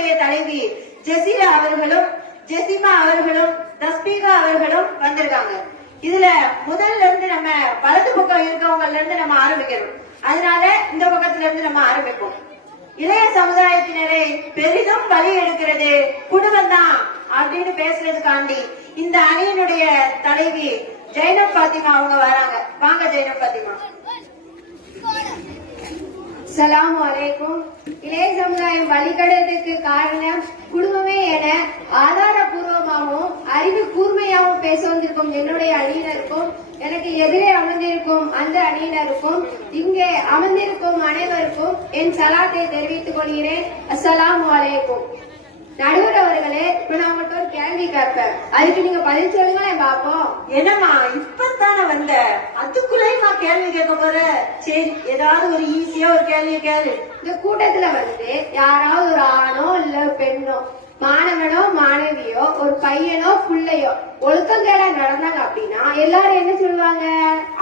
அணியினுடைய தலைவி ஜெசிலா அவர்களும் ஜெசிமா அவர்களும் தஸ்பீகா அவர்களும் வந்திருக்காங்க. இதுல முதல்ல இருந்து நம்ம வலது பக்கம் இருக்கவங்கல இருந்து நம்ம ஆரம்பிக்கணும். அதனால இந்த பக்கத்துல இருந்து நம்ம ஆரம்பிப்போம். இளைய சமுதாயத்தினரை பெரிதும் பலி எடுக்கிறது குடும்பம் தான் அப்படின்னு பேசுறதுக்காண்டி இந்த அணியினுடைய தலைவி ஜைனப் பாத்திமா அவங்க வராங்க. வாங்க ஜைனப் பாத்திமா. அஸ்ஸலாமு அலைக்கும். இளைய சமுதாயம் வழிகடத்துக்கு காரணம் குடும்பமே என ஆதாரபூர்வமாகவும் அறிவு கூர்மையாகவும் பேச வந்திருக்கும் என்னுடைய அணியினருக்கும், எனக்கு எதிரே அமர்ந்திருக்கும் அந்த அணியினருக்கும், இங்கே அமர்ந்திருக்கும் அனைவருக்கும் என் சலாத்தை தெரிவித்துக் கொள்கிறேன். அஸ்ஸலாமு அலைக்கும். நடுவர் அவர்களே, இப்ப நான் உங்கள்கிட்ட ஒரு கேள்வி கேட்பேன், அதுக்கு நீங்க பதில் சொல்லுங்களேன் பாப்போம். என்னம்மா இப்பதானே வந்த, அதுக்குள்ளேயுமா கேள்வி கேட்க போற? சரி, ஏதாவது ஒரு ஈஸியா ஒரு கேள்வி கேளு. இந்த கூட்டத்துல வந்து யாராவது ஒரு ஆணோ இல்ல பெண்ணோ, மாணவனோ மாணவியோ, ஒரு பையனோ பிள்ளையோ ஒழுக்கங்கேடா நடந்தாங்க அப்படின்னா எல்லாரும் என்ன சொல்லுவாங்க?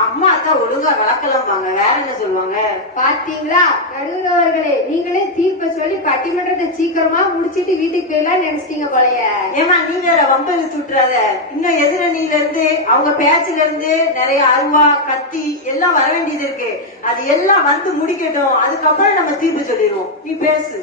அம்மா தான் ஒழுங்கா வளர்க்கலாம்பாங்க. வேற என்ன சொல்லுவாங்க? பாத்தீங்களா நடுவர்களே, நீங்களே தீர்ப்ப சொல்லி பட்டிமன்றத்தை சீக்கிரமா முடிச்சிட்டு வீட்டுக்கு போயிடலாம் நினைச்சிட்டீங்க போலய. ஏமா நீ வேற வம்பு சுட்டுறாத. இன்னும் எதிரணியில இருந்து அவங்க பேச்சுல இருந்து நிறைய அருவா கத்தி எல்லாம் வர வேண்டியது இருக்கு. அது எல்லாம் வந்து முடிக்கட்டும், அதுக்கப்புறம் நம்ம தீர்ப்பு சொல்லிடுவோம். நீ பேசு.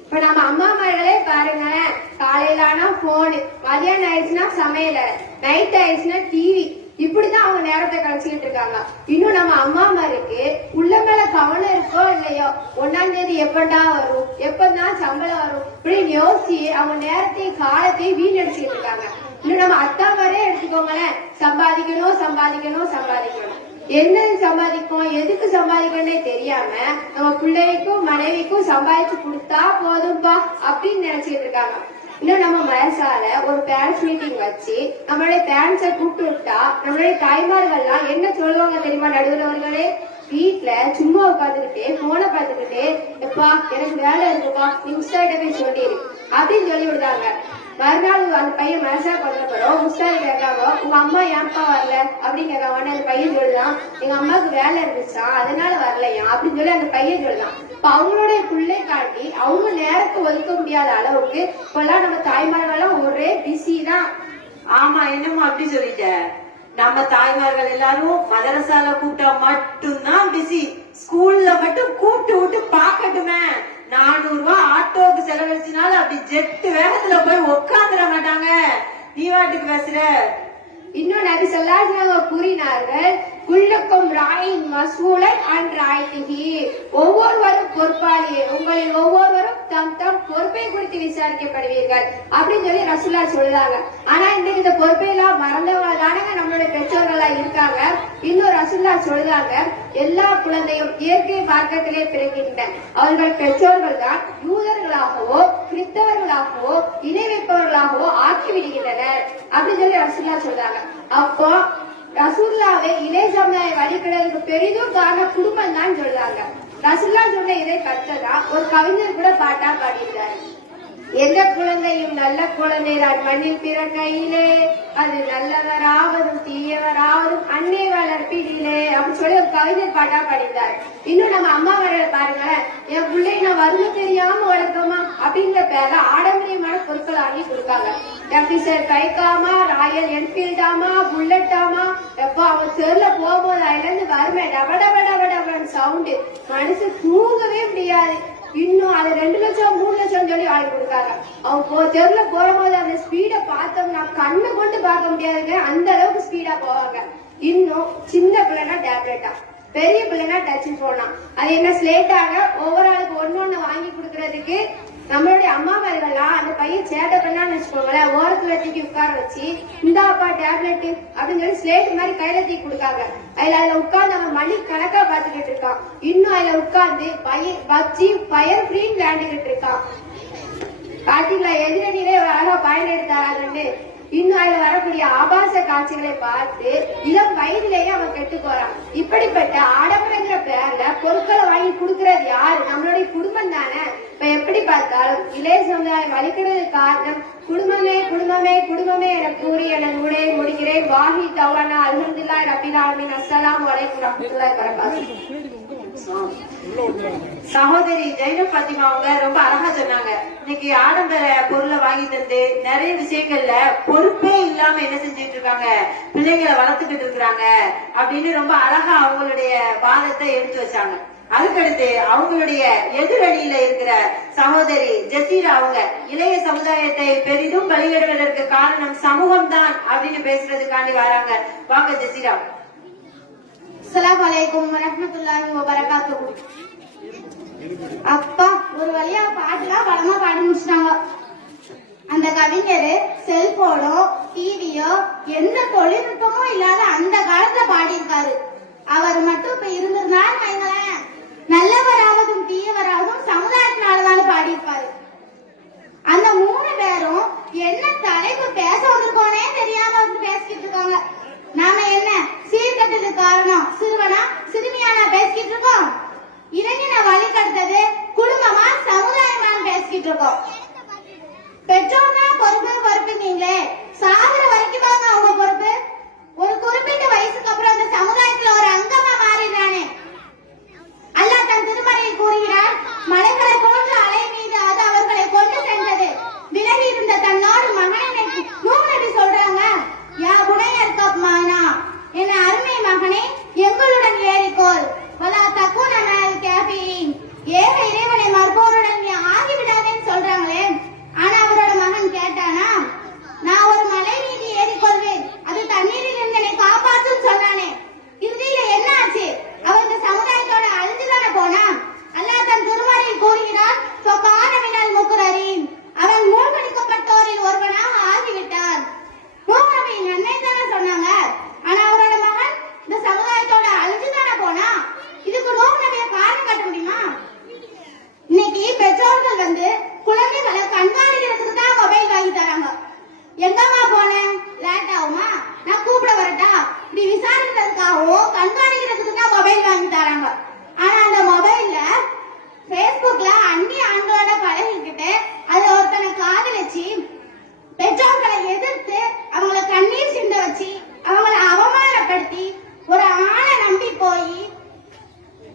இப்ப நம்ம அம்மாமார்களே பாருங்களேன், காலையில ஆனா போனு, மதியானம் ஆயிடுச்சுன்னா சமையல, நைட் ஆயிடுச்சுன்னா டிவி, இப்படிதான் அவங்க நேரத்தை கழிச்சுக்கிட்டு இருக்காங்க. இன்னும் நம்ம அம்மாமாருக்கு உள்ள மேல கவனம் இருக்கோ இல்லையோ, 1ஆம் தேதி எப்படா வரும், எப்பதான் சம்பளம் வரும் இப்படின்னு யோசிச்சு அவங்க நேரத்தையும் காலத்தையும் வீணடிச்சுக்கிட்டு இருக்காங்க. இன்னும் நம்ம அத்தாமாரே எடுத்துக்கோங்களேன், சம்பாதிக்கணும் சம்பாதிக்கணும் சம்பாதிக்கணும், என்ன சம்பாதிக்கும் எதுக்கு சம்பாதிக்கணும்னே தெரியாம நம்ம பிள்ளைக்கும் மனைவிக்கும் சம்பாதிச்சு கொடுத்தா போதும்பா அப்படின்னு நினைச்சிட்டு இருக்காங்க. இன்னும் நம்ம மனசால ஒரு பேரண்ட்ஸ் மீட்டிங் வச்சு நம்மளுடைய பேரண்ட்ஸை கூப்பிட்டு விட்டா நம்மளுடைய தாய்மார்கள்லாம் என்ன சொல்லுவாங்க தெரியுமா நடுவர்களே? வீட்டுல சும்மா உட்காந்துக்கிட்டே போனை பார்த்துக்கிட்டே, எப்பா எனக்கு வேலை இருக்குப்பா இன்ஸ்டாட்ட போய் சொல்லிடு அப்படின்னு சொல்லி விடுதாங்க. மறுநாள் அந்த பையன் மனசா கொண்டப்படும் முஸ்தாரி கேட்காங்க, உங்க அம்மா ஏன்ப்பா வரல அப்படின்னு கேட்காங்க. அந்த பையன் சொல்லுதான், எங்க அம்மாவுக்கு வேலை இருந்துச்சா அதனால வரலையா அப்படின்னு சொல்லி அந்த பையன் சொல்லுதான். இப்ப அவங்களுடைய பிள்ளை காட்டி அவங்க நேரத்தை ஒதுக்க முடியாத அளவுக்கு இப்பெல்லாம் நம்ம தாய்மார்கள்லாம் ஒரே பிஸி தான். ஆமா, என்னமோ அப்படி சொல்லிட்ட. நம்ம தாய்மார்கள் எல்லாரும் மதரசால கூப்பிட்டா மட்டும்தான் பிஸி. ஸ்கூல்ல மட்டும் கூப்பிட்டு விட்டு பாக்கட்டுமே, 400 ரூபாய் ஆட்டோவுக்கு செலவழிச்சனால அப்படி ஜெட்டு வேகத்துல போய் உட்காந்துட மாட்டாங்க. நீ வாட்டுக்கு பேசுற. இன்னும் நபி ஸல்லல்லாஹு அலைஹி வஸல்லம் கூறினார்கள், குல்லுக்கும் ராயின் மஸ்ஊலன் அன் ராயித்திஹி, ஒவ்வொருவரும் பொறுப்பாளியே, உங்களில் ஒவ்வொருவரும் தம் தம் பொறுப்பை குறித்து விசாரிக்கப்படுவீர்கள் அப்படின்னு சொல்லி ரசூலுல்லாஹ் சொல்றாங்க. ஆனா இந்த பொறுப்பை எல்லாம் மறந்தவங்க தானங்க நம்மளுடைய பெற்றோர்களா இருக்காங்க. இன்னும் ரசூலுல்லாஹ் சொல்றாங்க, எல்லா குழந்தையும் இயற்கை மார்க்கத்திலே பிறக்கின்றன, அவர்கள் பெற்றோர்கள் தான் யூதர்களாகவோ கிறிஸ்தவர்களாகவோ இணை வைப்பவர்களாகவோ ஆக்கி விடுகின்றனர் அப்படின்னு சொல்லி ரசூலுல்லாஹ் சொல்றாங்க. அப்போ ரசூலுல்லாஹ்வை இளைய சமுதாய வழிபடுறதுக்கு பெரிதும் காரணம் குடும்பம் தான் சொல்றாங்க. ரசூலுல்லாஹ் சொன்ன இதை கற்றதா ஒரு கவிஞர் கூட பாட்டா பாடிட்டாரு. எந்த குழந்தையும் நல்ல குழந்தைதான் மண்ணில் பிறக்கையிலே, அது நல்லவராவதும் தீயவராவதும் அன்னை வளர்ப்பிலே அப்படின்னு சொல்லி ஒரு கவிஞர் பாட்டா பாடிட்டார். இன்னும் நம்ம அம்மா வர பாருங்களேன், என் பிள்ளை நான் வறுமை தெரியாம வளர்க்கமா அப்படிங்கிற பேர்ல ஆடம்பரியமான பொருட்கள் வாங்கி கொடுக்காங்க. எபிசர் பைக்காமா, ராயல் என்ஃபீல்டாமா, புல்லட்டாமா, எப்போ அவன் தெருல போகும்போது அதுல இருந்து வறுமை டப டப டப டபன்னு சவுண்டு, மனுஷன் தூங்கவே முடியாது. இன்னும் அது 2 லட்சம் 3 லட்சம் சொல்லி வாங்கி கொடுக்காங்க. அவங்க தெருல போகும்போது அந்த ஸ்பீட பார்த்தோம்னா கண்ணு கொண்டு பார்க்க முடியாதுங்க, அந்த அளவுக்கு ஸ்பீடா போவாங்க. இன்னும் சின்ன பிள்ளைனா டேப்லெட்டா, பெரிய பிள்ளைனா டச் போனா, அது என்ன ஸ்லேட்டாக ஒவ்வொரு ஆளுக்கு ஒன்னு வாங்கி கொடுக்கறதுக்கு நம்மளுடைய அம்மாமார்கள்லாம் அந்த பையன் சேட்டை பண்ணான்னு வச்சுக்கோங்களேன், ஓரத்துல தூக்கி உட்கார வச்சு இந்தாப்பா டேப்லெட் அப்படின்னு சொல்லி ஸ்லேட் மாதிரி கையில தூக்கி கொடுக்காங்க. அதுல உட்கார்ந்து அவன் மணி கணக்கா பாத்துக்கிட்டு இருக்கான். இன்னும் அதுல உட்கார்ந்து வச்சு ஃபயர் ஃப்ரீன்னு விளையாண்டுகிட்டு இருக்கான். பாத்தீங்களா எதிரணியிலே அழகா பயன் எடுத்தாராங்கன்னு. இன்னும் அதுல வரக்கூடிய ஆபாச காட்சிகளை பார்த்து இளம் வயதிலேயே அவன் கெட்டு போறான். இப்படிப்பட்ட ஆடம்பரங்கிற பேர்ல பொருட்களை வாங்கி கொடுக்கறது யாரு? நம்மளுடைய குடும்பம் தானே. இப்ப எப்படி பார்த்தாலும் இளைய சமுதாயம் வலிக்கிறது காரணம் குடும்பமே குடும்பமே குடும்பமே என கூறி எனது உரையை முடிக்கிறேன். வாஹி தவானா அல்ஹம்துலில்லாஹி ரப்பில் ஆலமீன். அஸ்ஸலாமு அலைக்கும் வரஹ்மத்துல்லாஹி வபரகாத்துஹு. சகோதரி ஜெயினப் பாத்திமா அவங்க ரொம்ப அழகா சொன்னாங்க. இன்னைக்கு ஆடம்பர பொருளை வாங்கி தந்து நிறைய விஷயங்கள்ல பொறுப்பே இல்லாம என்ன செஞ்சிட்டு இருக்காங்க, பிள்ளைங்களை வளர்த்துக்கிட்டு இருக்கிறாங்க அப்படின்னு ரொம்ப அழகா அவங்களுடைய வாதத்தை எடுத்து வச்சாங்க. அதுக்கடுத்து அவங்களுடைய எதிரடியில இருக்கிற சகோதரி ஜெசீரா அவங்க இளைய சமுதாயத்தை பெரிதும் பலியிடுவதற்கு காரணம் சமூகம் தான் அப்படின்னு பேசுறதுக்காண்டி வராங்க. வாங்க ஜெசீரா. அஸ்ஸலாமு அலைக்கும் வரஹ்மத்துல்லாஹி வபரகாத்துஹு. அப்பா ஒரு வழியா பாட்டுலாம் படமா பாடி முடிச்சிட்டாங்க. அந்த கவிஞர் செல்போனோ டிவியோ எந்த தொழில்நுட்பமும் இல்லாத அந்த காலத்துல பாடியிருக்காரு. அவர் மட்டும் இப்ப இருந்திருந்தான்னு வைங்களேன், நல்லவராவதும் தீயவராவதும் சமுதாயத்தினாலதான் பாடியிருப்பாரு. அந்த 3 பேரும் என்ன தலைப்பு பேச வந்திருக்கோனே தெரியாம வந்து பேசிக்கிட்டு இருக்காங்க. நாம என்ன சீர்கட்டதுக்கு காரணம் சிறுவனா சிறுமியானா பேசிக்கிட்டு இருக்கோம், இளைஞனை வழிகட்டது குடும்பமா சமுதாயமான்னு பேசிக்கிட்டு இருக்கோம். பெற்றோர் தான் பொறுப்புன்னீங்களே, சாகுற வரைக்கும் தாங்க அவங்க பொறுப்பு. ஒரு குறிப்பிட்ட வயசுக்கு அப்புறம் அந்த சமுதாயத்துல ஒரு அங்கமா மாறிடுறானே. அல்லாஹ் தன் திருமறையில் கூறுகிறார், மலைகளை போன்ற அலை மீது அது அவர்களை கொண்டு சென்றது, விலகி இருந்த தன்னோடு மகனை நூஹ் நபி சொல்றாங்க, யா புனையர் கப்மானா, என் அருமை மகனே எங்களுடன் ஏறிக்கோள், வலா தக்கூன மினல் காஃபிரீன், ஏக இறைவனை மறுப்போருடன் நீ ஆகிவிடாதேன்னு சொல்றாங்களே. ஆனா அவரோட மகன் கேட்டானா, நான் ஒரு மலை மீது ஏறிக்கொள்வேன், அது தண்ணீரில் இருந்து என்னை காப்பாற்றும் சொன்னானே. இறுதியில என்ன ஆச்சு? அவன் இந்த சமுதாயத்தோட அழிஞ்சுதானே போனான். அல்லாஹ் தன் திருமறையில் கூறுகிறார், ஃபகான மினல் முக்ரரீன், அவன் மூழ்கடிக்கப்பட்டோரில் ஒருவனாக ஆகிவிட்டான். நூஹ் நபி நன்மை தானே சொன்னாங்க, ஆனா அவரோட மகன் இந்த சமுதாயத்தோட அழிஞ்சுதானே போனா. இதுக்கு நூஹ் நபியை காரணம் காட்ட முடியுமா? இன்னைக்கு பெற்றோர்கள் வந்து குழந்தைகளை கண்காணிக்கிறதுக்கு தான் மொபைல் வாங்கி தராங்க. எங்கம்மா போனேன், லேட் ஆகுமா, நான் கூப்பிட வரட்டா, இப்படி விசாரிக்கிறதுக்காகவும் கண்காணிக்கிறதுக்கு தான் மொபைல் வாங்கி தராங்க. ஆனா அந்த மொபைல்ல பேஸ்புக்ல அந்நிய ஆண்களோட பழகிக்கிட்டு அதை ஒருத்தனை காதலிச்சு பெற்றோர்களை எதிர்த்து அவங்கள கண்ணீர் சிந்த வச்சு அவங்கள அவமானப்படுத்தி ஒரு ஆணை நம்பி போய்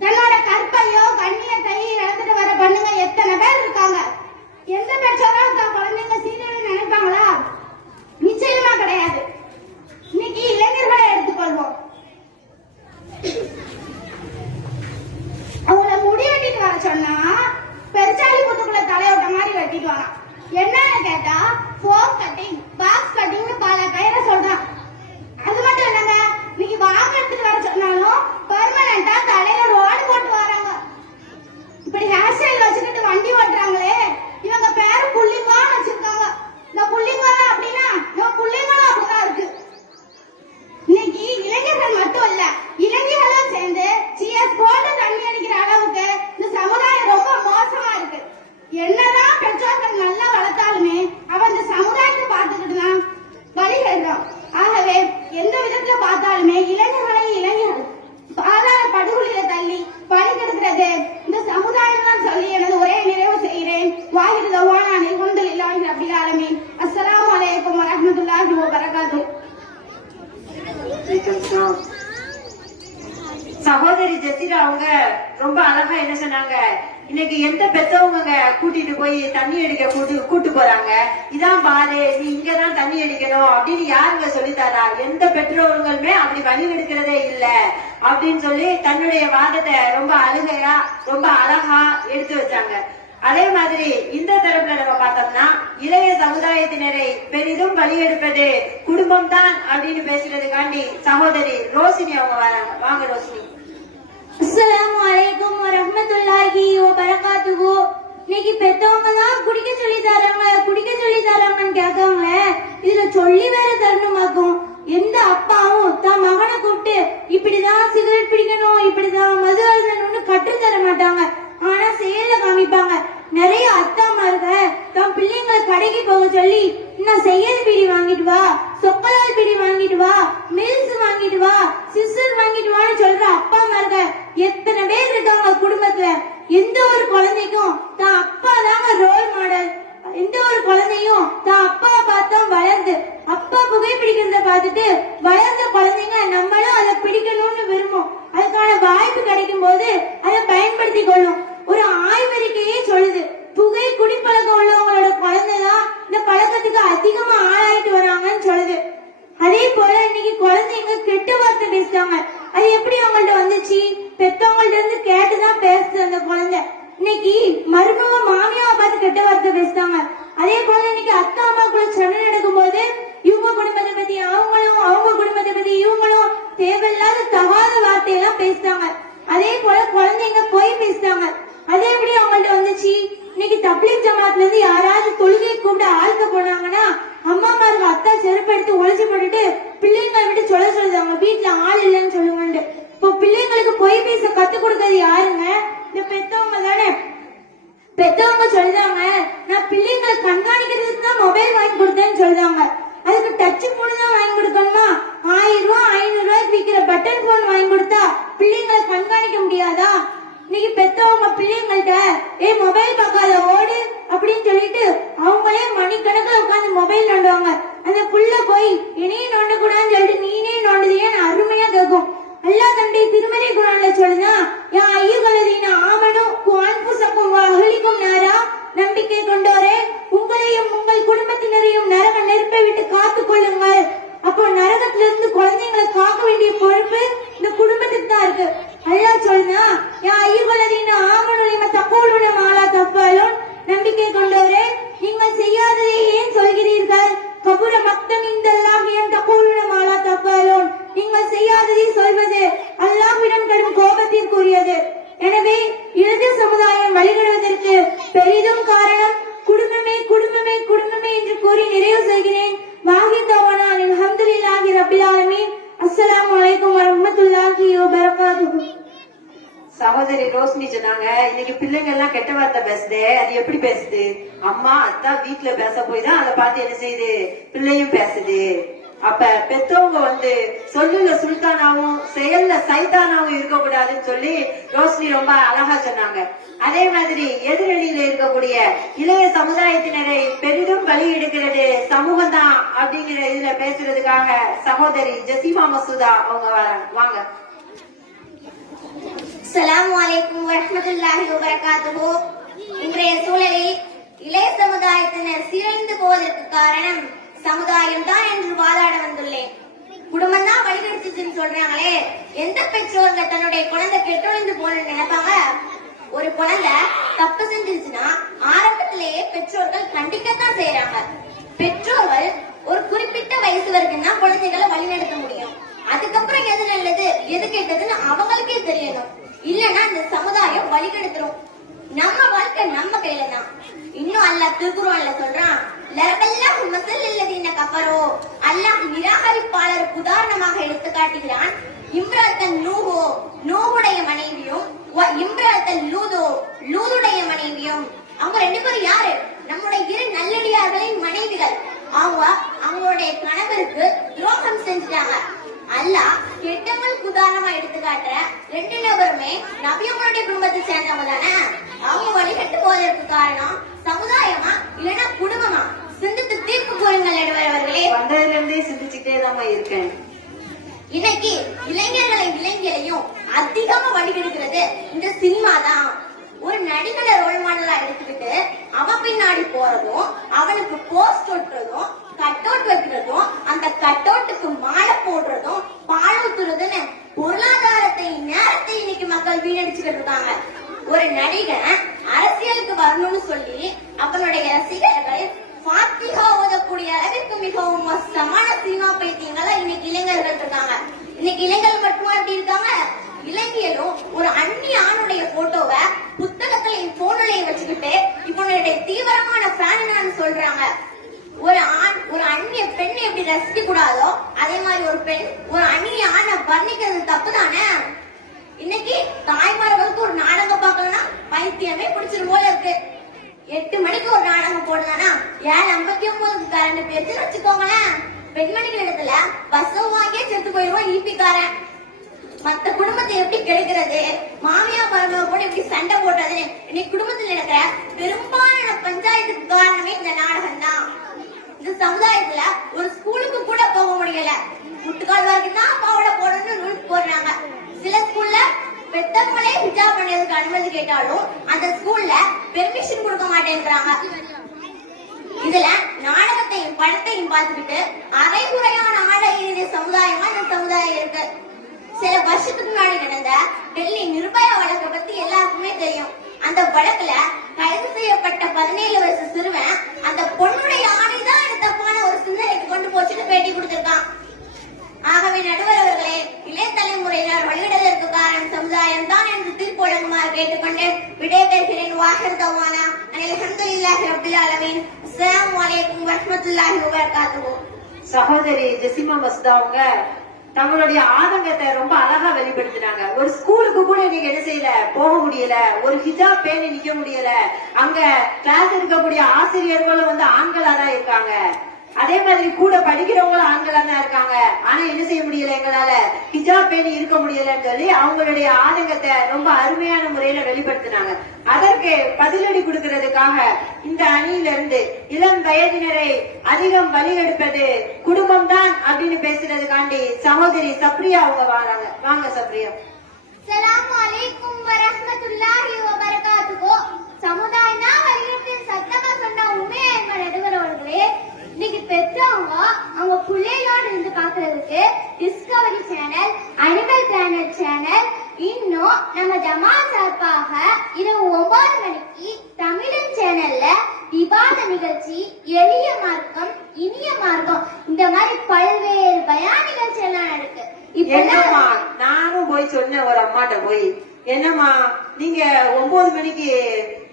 தன்னோட கற்பையோ கண்ணியத்தை இழந்துட்டு வர பண்ணுங்க எத்தனை பேர் இருக்காங்க. எந்த பெற்றோரும் தான் குழந்தைங்க சீரியல் நினைப்பாங்களா? நிச்சயமா கிடையாது. இன்னைக்கு இளைஞர்களை எடுத்துக்கொள்வோம், அவங்கள முடி வெட்டிட்டு வர சொன்னா பெருச்சாளி புத்துக்குள்ள தலையோட்ட மாதிரி வெட்டிட்டு வரான். என்னன்னு கேட்டா ஃபோக் கட்டிங், பாக்ஸ் கட்டிங்னு பல பெயரை சொல்றான். அது மட்டும் இல்லங்க, இன்னைக்கு வாங்க எடுத்துட்டு வர சொன்னாலும் பெர்மனண்டா தலையில ரோடு போட்டு வராங்க. இப்படி ஹேர் ஸ்டைல் வச்சுக்கிட்டு வண்டி ஓட்டுறாங்களே, இவங்க பேரு புள்ளிங்கன்னு வச்சிருக்காங்க. இந்த புள்ளிங்கலாம் அப்படின்னா நம்ம புள்ளிங்களும் அப்படிதான் இருக்கு. இன்னைக்கு இளைஞர்கள் மட்டும் இல்ல, இளைஞர்களும் சேர்ந்து சிஎஸ் போட்டு தண்ணி அடிக்கிற அளவுக்கு இந்த சமுதாயம் ரொம்ப மோசமா இருக்கு. என்னதான் பெற்றோர்கள் நல்லா வளர்த்தாலுமே அவன் இந்த சமுதாயத்தை பார்த்துக்கிட்டு தான் வழிகேடுறான். ஆகவே எந்த விதத்துல பார்த்தாலுமே இளைஞர்கள் பாதாள படுகொலியில தள்ளி பழி கெடுக்கிறது இந்த சமுதாயம் தான் சொல்லி எனது ஒரே நிறைவு செய்கிறேன். வாஹிது தவானா அல்ஹம்துலில்லாஹி ரப்பில் ஆலமீன். அஸ்ஸலாமு அலைக்கும் வரஹ்மத்துல்லாஹி வபரகாத்துஹு. சகோதரி ஜெசிரா அவங்க ரொம்ப அழகா என்ன சொன்னாங்க, இன்னைக்கு எந்த பெத்தவங்க கூட்டிட்டு போய் தண்ணி அடிக்க கூட்டு போறாங்க, இதான் பாரு நீ இங்கதான் தண்ணி அடிக்கணும் அப்படின்னு யாருங்க சொல்லித்தாரா? எந்த பெற்றோர்களுமே அப்படி வழி எடுக்கிறதே இல்ல அப்படின்னு சொல்லி தன்னுடைய வாதத்தை ரொம்ப அழுகையா ரொம்ப அழகா எடுத்து வச்சாங்க. அதே மாதிரி இந்த தரப்புல நம்ம பார்த்தோம்னா இளைய சமுதாயத்தினரை பெரிதும் பலியெடுப்பது குடும்பம் தான் அப்படின்னு பேசுறதுக்காண்டி சகோதரி ரோஷினி அவங்க வராங்க. வாங்க ரோஷினி. அஸ்ஸலாமு அலைக்கும் வரஹ்மத்துல்லாஹி வபரகாத்துஹு. இன்னைக்கு பெத்தவங்க தான் குடிக்க சொல்லி தராங்கன்னு கேட்காங்களே, இதுல சொல்லி வேற தரணுமாக்கும். எந்த அப்பாவும் தான் மகனை கூப்பிட்டு இப்படிதான் சிகரெட் பிடிக்கணும், இப்படிதான் மது அருந்தணும்னு கற்று தர மாட்டாங்க. ஆனா செயல்ல காமிப்பாங்க. நிறைய அத்தாமாருங்க தான் பிள்ளைங்களை கடைக்கு போக சொல்லி இன்னும் செய்யல் பீடி வாங்கிட்டு வா, சொக்கலால் பீடி வாங்கிட்டு வா, மில்ஸ் வாங்கிட்டு வா, சிஸ்டர் வாங்கிட்டு வான்னு சொல்ற அப்பாமாருங்க எத்தனை பேர் இருக்காங்க குடும்பத்துல. எந்த ஒரு குழந்தைக்கும் தான் அப்பா தாங்க ரோல் மாடல். எந்த ஒரு குழந்தையும் தான் அப்பா பார்த்தா வளர்ந்து அப்பா புகைப்பிடிக்கிறத பார்த்துட்டு வளர்ந்த குழந்தைங்க நம்மளும் அதை பிடிக்கணும்னு விரும்பும். அதுக்கான வாய்ப்பு கிடைக்கும் போது அதை பயன்படுத்திக் கொள்ளும். ஒரு ஆய்வறிக்கையே சொல்லுது, புகை குடிப்பழக்கம் உள்ளவங்களோட குழந்தைதான் இந்த பழக்கத்துக்கு அதிகமா ஆளாயிட்டு வராங்கன்னு சொல்லுது. அதே போல இன்னைக்கு குழந்தைங்க கெட்ட வார்த்தை பேசுறாங்க. அது எப்படி அவங்கள்ட்ட வந்துச்சு? பெத்தவங்கள்ட்ட இருந்து கேட்டுதான் பேசுது அந்த குழந்தை. இன்னைக்கு மருமக மாமியாவை பார்த்து கெட்ட வார்த்தை பேசுறாங்க. அதே போல இன்னைக்கு அக்கா அம்மாக்குள்ள சண்டை நடக்கும் போது இவங்க குடும்பத்தை பத்தி அவங்களும், அவங்க குடும்பத்தை பத்தி இவங்களும் தேவையில்லாத தகாத வார்த்தையெல்லாம் பேசுறாங்க. அதே போல குழந்தைங்க போய் பேசுறாங்க. அதே எப்படி அவங்கள்ட்ட வந்துச்சு? இன்னைக்கு தப்லீக் ஜமாத்ல இருந்து யாராவது தொழுகை கூப்பிட்டு ஆழ்க்க போனாங்கன்னா அம்மாமாருக்கு அத்தா செருப்பு எடுத்து ஒழிச்சு போட்டுட்டு பிள்ளைங்களை விட்டு சொல்ல சொல்லுதாங்க, வீட்டுல ஆள் இல்லைன்னு சொல்லுவாங்க. இப்போ பிள்ளைங்களுக்கு பொய் பேச கத்து கொடுக்கறது யாருங்க? இந்த பெத்தவங்க தானே. பெத்தவங்க சொல்றாங்க, நான் பிள்ளைங்களை கண்காணிக்கிறதுக்கு தான் மொபைல் வாங்கி கொடுத்தேன்னு சொல்றாங்க. அதுக்கு டச் போன் தான் வாங்கி கொடுக்கணுமா? 1000 ரூபாய் 500 ரூபாய்க்கு விற்கிற பட்டன் போன் வாங்கி கொடுத்தா பிள்ளைங்களை கண்காணிக்க முடியாதா? இன்னைக்கு பெத்தவங்க பிள்ளைங்கள்ட்ட மொபைல் பார்க்காத ஓடு அப்படின்னு சொல்லிட்டு அவங்களே மணிக்கணக்கில் உட்காந்து மொபைல் நோண்டுவாங்க. அந்த புள்ள போய் இனியும் நோண்ட கூடாதுன்னு சொல்லிட்டு நீனே நோண்டுதியான்னு அருமையா கேட்கும். அல்லாஹ் தன்னுடைய திருமறை குர்ஆன்ல சொல்லுதான், யா அய்யுஹல்லதீன ஆமனு குஅன்ஃபுஸக்கும் வஅஹ்லிக்கும் நாரா, நம்பிக்கை கொண்டோரே உங்களையும் உங்கள் குடும்பத்தினரையும் நரக நெருப்பை விட்டு காத்துக் கொள்ளுங்கள். அப்போ நரகத்திலிருந்து குழந்தைங்களை காக்க வேண்டிய பொறுப்பு இந்த குடும்பத்துக்கு தான் இருக்கு. அல்லாஹ் சொல்லுனா, யா அய்யுஹல்லதீன ஆமனு லிம தகூலுன மா லா தஃஅலூன், நம்பிக்கை கொண்டோரே நீங்கள் செய்யாததை ஏன் சொல்கிறீர்கள்? கபுர மக்தன் இந்தல்லாஹி அன் தகூலுன மா லா தஃஅலூன், நீங்கள் செய்யாததை சொல்வது அல்லாஹ்விடம் கடும் கோபத்திற்குரியது. எனவே இறுதி சமுதாயம் வழிநடவதற்கு பெரிதும் காரணம் குடும்பமே குடும்பமே குடும்பமே என்று கூறி நிறைவு செய்கிறேன். வாஹிதவானா அல்ஹம்துலில்லாஹி ரப்பில் ஆலமீன். அஸ்ஸலாமு அலைக்கும் வரஹ்மத்துல்லாஹி வபரகாத்துஹு. சகோதரி ரோஷினி சொன்னாங்க, இன்னைக்கு பிள்ளைங்க எல்லாம் கெட்ட வார்த்தை பேசுதே, அது எப்படி பேசுது? அம்மா அத்தா வீட்டுல பேச போய் தான் அதை பார்த்து என்ன செய்யுது, பிள்ளையும் பேசுது. அப்ப பெத்தவங்க சொல்லுல சுல்தானாவும் செயல்ல சைத்தானாவும் இருக்கக்கூடாதுன்னு சொல்லி ரோஷினி ரொம்ப அழகா சொன்னாங்க. அதே மாதிரி எதிரணியில இருக்கக்கூடிய இளைய சமுதாயத்தினரை பெரிதும் பலி எடுக்கிறது சமூகம் தான் அப்படிங்கிற இதுல பேசுறதுக்காக சகோதரி ஜெசிமா மசூதா அவங்க வாங்க. அஸ்ஸலாமு அலைக்கும் வரஹ்மத்துல்லாஹி வபரகாத்துஹு. இன்றைய சூழலில் இளைய சமுதாயத்தினர் சீரழிந்து போவதற்கு காரணம் சமுதாயம் தான் என்று வாதாட வந்துள்ளேன். குடும்பம் தான் வழிநடத்துச்சுன்னு சொல்றாங்களே, எந்த பெற்றோர்கள் தன்னுடைய குழந்தை கெட்டொழிந்து போன நினைப்பாங்க? ஒரு குழந்தை தப்பு செஞ்சிருச்சுன்னா ஆரம்பத்திலேயே பெற்றோர்கள் கண்டிக்கத்தான் செய்யறாங்க. பெற்றோர்கள் ஒரு குறிப்பிட்ட வயசு வரைக்கும் தான் குழந்தைகளை வழிநடத்த முடியும். அதுக்கப்புறம் எது நல்லது எது கெட்டதுன்னு அவங்களுக்கே தெரியணும். இல்லன்னா இந்த சமுதாயம் வழிகெடுத்துரும். நம்ம வாழ்க்கை நம்ம கையில தான். இன்னும் அல்லாஹ் திருக்குர்ஆன்ல சொல்றான், லரபல்லாஹு மஸல்லல்லதீன கஃபரோ, அல்லாஹ் நிராகரிப்பாளருக்கு உதாரணமாக எடுத்து காட்டுகிறான். இம்ராத்தன் நூஹோ, நூஹுடைய மனைவியும், இம்ராத்தன் லூதோ, லூதுடைய மனைவியும். அவங்க ரெண்டு பேரும் யாரு? நம்முடைய இரு நல்லடியார்களின் மனைவிகள். அவங்களுடைய கணவருக்கு துரோகம் செஞ்சுட்டாங்க. அல்லாஹ் கெட்டவங்களுக்கு உதாரணமா எடுத்துக்காட்டுற ரெண்டு நபருமே நபியவங்களுடைய குடும்பத்தை சேர்ந்தவங்க தானே. அவங்க வழிகட்டு போவதற்கு காரணம் சமுதாயமா இல்லைன்னா குடும்பமா? சிந்தித்து தீர்ப்பு கூறுங்கள் நடுவர்களே. வந்ததுல இருந்தே சிந்திச்சுட்டே தான் இருக்கேன். இன்னைக்கு இளைஞர்களையும் அதிகமா வழிகெடுக்கிறது இந்த சினிமா தான். ஒரு நடிகரை ரோல் மாடலா எடுத்துக்கிட்டு அவன் பின்னாடி போறதும், அவனுக்கு போஸ்ட் ஒட்டுறதும், கட் அவுட் வைக்கிறதும், அந்த கட் அவுட்டுக்கு மாலை போடுறதும், பால் ஊத்துறதுன்னு பொருளாதாரத்தை நேரத்தை இன்னைக்கு மக்கள் வீணடிச்சுக்கிட்டு இருக்காங்க. ஒரு நடிகன் அரசியலுக்கு வரணும்னு சொல்லி அவனுடைய ரசிகர்கள் ஃபாத்திஹா ஓதக்கூடிய அளவிற்கு மிகவும் மோசமான சினிமா பைத்தியங்களா இன்னைக்கு இளைஞர்கள் இருக்காங்க. இன்னைக்கு இளைஞர்கள் மட்டுமா எப்படி இருக்காங்க? இலங்கையிலும் ஒரு அந்நிய ஆணுடைய போட்டோவை புத்தகத்திலையும் போன்லையும் வச்சுக்கிட்டு இவனுடைய தீவிரமான ஃபேன் சொல்றாங்க. ஒரு ஆண் ஒரு அந்நிய பெண்ணை எப்படி ரசிக்க கூடாதோ அதே மாதிரி ஒரு பெண் ஒரு அந்நிய ஆணை வர்ணிக்கிறது தப்பு தானே. இன்னைக்கு தாய்மார்களுக்கு ஒரு நாடகம் பார்க்கணும்னா பைத்தியமே பிடிச்சிரும் போல இருக்கு. 8 மணிக்கு ஒரு நாடகம் போடுறானா 7:59 கரண்ட் பேச்சு வச்சுக்கோங்களேன். பெண்மணிகள் இடத்துல பஸ் வாங்கியே செத்து போயிடுவோம் ஈபிக்காரன். மத்த குடும்பத்தை எப்படி கெடுக்கிறது, மாமியா மருமக கூட எப்படி சண்டை போடுறதுன்னு இன்னைக்கு குடும்பத்தில் நடக்கிற பெரும்பாலான பஞ்சாயத்துக்கு காரணமே இந்த நாடகம் தான். இந்த சமுதாயத்துல ஒரு ஸ்கூலுக்கு கூட போக முடியல. முட்டுக்கால் வரைக்கும் தான் பாவடை போடணும்னு ரூல்ஸ் போடுறாங்க. சில ஸ்கூல்ல பெத்தவங்களே ஹிஜாப் பண்ணதுக்கு அனுமதி கேட்டாலும் அந்த ஸ்கூல்ல பெர்மிஷன் கொடுக்க மாட்டேன்றாங்க. இதுல நாடகத்தையும் படத்தையும் பார்த்துக்கிட்டு அரைகுறையான ஆடையினுடைய சமுதாயமா இந்த சமுதாயம் இருக்கு. சில வருஷத்துக்கு முன்னாடி நடந்த டெல்லி நிர்பயா வழக்கை பத்தி எல்லாருக்குமே தெரியும். அந்த வழக்குல கைது செய்யப்பட்ட 17 வருஷ சிறுவன் அந்த பொண்ணுடைய ஆணைதான் எனக்கு தப்பான ஒரு சிந்தனைக்கு கொண்டு போச்சுன்னு பேட்டி கொடுத்திருக்கான். ஆகவே நடுவர் அவர்களே, இளைய தலைமுறையினர் வழிவிடுவதற்கு காரணம் சமுதாயம் தான் என்று தீர்ப்பு வழங்குமாறு கேட்டுக்கொண்டு விடைபெறுகிறேன். வாஹிர் தவானா அல்ஹம்துலில்லாஹி ரப்பில் ஆலமீன். அஸ்ஸலாமு அலைக்கும் வரஹ்மத்துல்லாஹி வபரகாத்துஹு. சகோதரி ஜெசிமா மஸ்தா அவங்க தங்களுடைய ஆதங்கத்தை ரொம்ப அழகா வெளிப்படுத்தினாங்க. ஒரு ஸ்கூலுக்கு கூட நீங்க என்ன செய்யல, போக முடியல, ஒரு ஹிஜாப் பேணி நிக்க முடியல. அங்க கிளாஸ் இருக்கக்கூடிய ஆசிரியர்களும் வந்து ஆண்களா தான் இருக்காங்க. அதே மாதிரி கூட படிக்கிறவங்களும் ஆண்களா தான் இருக்காங்க. ஆனா என்ன செய்ய முடியல, எங்களால ஹிஜாப் பேணி இருக்க முடியலன்னு சொல்லி அவங்களுடைய ஆதங்கத்தை ரொம்ப அருமையான முறையில வெளிப்படுத்தினாங்க. அதற்கு பதிலடி கொடுக்கிறதுக்காக இந்த அணியில இருந்து இளம் வயதினரை அதிகம் வழியெடுப்பது குடும்பம் தான் அப்படின்னு பேசுறதுக்காண்டி சகோதரி சப்ரியா அவங்க வராங்க. வாங்க சப்ரியா. அஸ்ஸலாமு அலைக்கும் வரஹ்மத்துல்லாஹி வபரகாத்துஹு. சமுதாயம் தான் வழியிட்டு சத்தமா சொன்ன உண்மையை நடுவர் அவர்களே, இன்னைக்கு பெற்றவங்க அவங்க பிள்ளைகளோடு இருந்து பாக்குறதுக்கு Discovery channel, animal planet channel, இன்னும் நம்ம ஜமாத் சார்பாக இரவு 9 மணிக்கு தமிழன் சேனல்ல விவாத நிகழ்ச்சி, எளிய மார்க்கம், இனிய மார்க்கம், இந்த மாதிரி பல்வேறு பயான் நிகழ்ச்சி எல்லாம் இருக்கு. என்னம்மா நானும் போய் சொன்னேன் ஒரு அம்மாட்ட போய், என்னம்மா நீங்க 9 மணிக்கு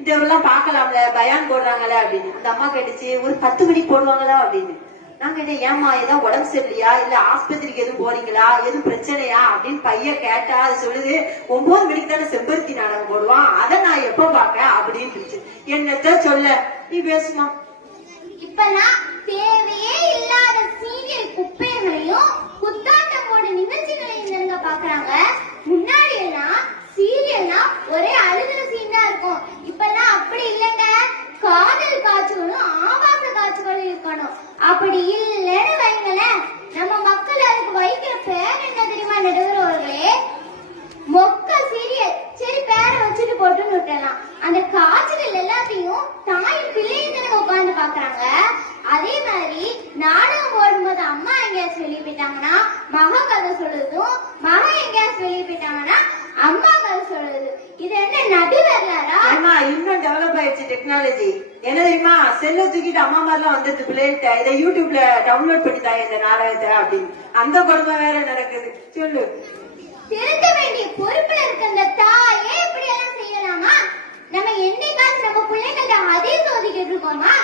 இதெல்லாம் பாக்கலாம்ல, பயான் போடுறாங்களே அப்படின்னு. அந்த அம்மா கேட்டுச்சு, ஒரு 10 மணிக்கு போடுவாங்களா அப்படின்னு. நாங்க என்ன, ஏமா ஏதாவது உடம்பு சரியில்லையா, இல்ல ஆஸ்பத்திரிக்கு எதுவும் போறீங்களா, எதுவும் பிரச்சனையா அப்படின்னு பையன் கேட்டா அது சொல்லுது, 9 மணிக்கு தானே செம்பருத்தி நாடகம் போடுவான், அதை நான் எப்ப பாக்க அப்படின்னு. என்னத்த சொல்ல, நீ பேசுமா. இப்பெல்லாம் தேவையே இல்லாத சீரியல் குப்பைகளையும் குத்தாட்டமோட நிகழ்ச்சிகளையும் ஜனங்க பாக்குறாங்க. முன்னாடி எல்லாம் சீரியல்னா ஒரே அழுகிற சீன் தான் இருக்கும். இப்பெல்லாம் அப்படி இல்லைங்க, காதல் காட்சிகளும் ஆபாச காட்சிகளும் இருக்கணும். அப்படி இல்லைன்னு வைங்களேன், நம்ம மக்கள் அதுக்கு வைக்கிற பேர் என்ன தெரியுமா நடுவர்களே? மொக்க சீரியல். சரி பேரை வச்சுட்டு போட்டுன்னு விட்டுலாம். அந்த காட்சிகள் எல்லாத்தையும் தாயும் பிள்ளையும் தானே உட்கார்ந்து பாக்குறாங்க. அதே மாதிரி நாடகம் ஓடும்போது அம்மா எங்கேயாச்சும் வெளியே போயிட்டாங்கன்னா மக கதை சொல்லுதும், மகன் எங்கேயாச்சும் வெளியே போயிட்டாங்கன்னா அம்மா கதை சொல்லுது. இது என்ன நடு வரலாறா? ஆமா, இன்னும் டெவலப் ஆயிடுச்சு டெக்னாலஜி. என்ன தெரியுமா, செல்ல தூக்கிட்டு அம்மா மாதிரிலாம் வந்துட்டு பிள்ளைகிட்ட இதை யூடியூப்ல டவுன்லோட் பண்ணிட்டாங்க இந்த நாடகத்தை அப்படின்னு. அந்த கொடுமை வேற நடக்குது. சொல்லு. திருத்த வேண்டிய பொறுப்புல இருக்க அந்த தாயே இப்படி எல்லாம் செய்யலாமா? நம்ம என்னைக்காச்சும் நம்ம பிள்ளைங்கள்ட்ட அதே சோதிக்கிட்டு இருக்கோமா?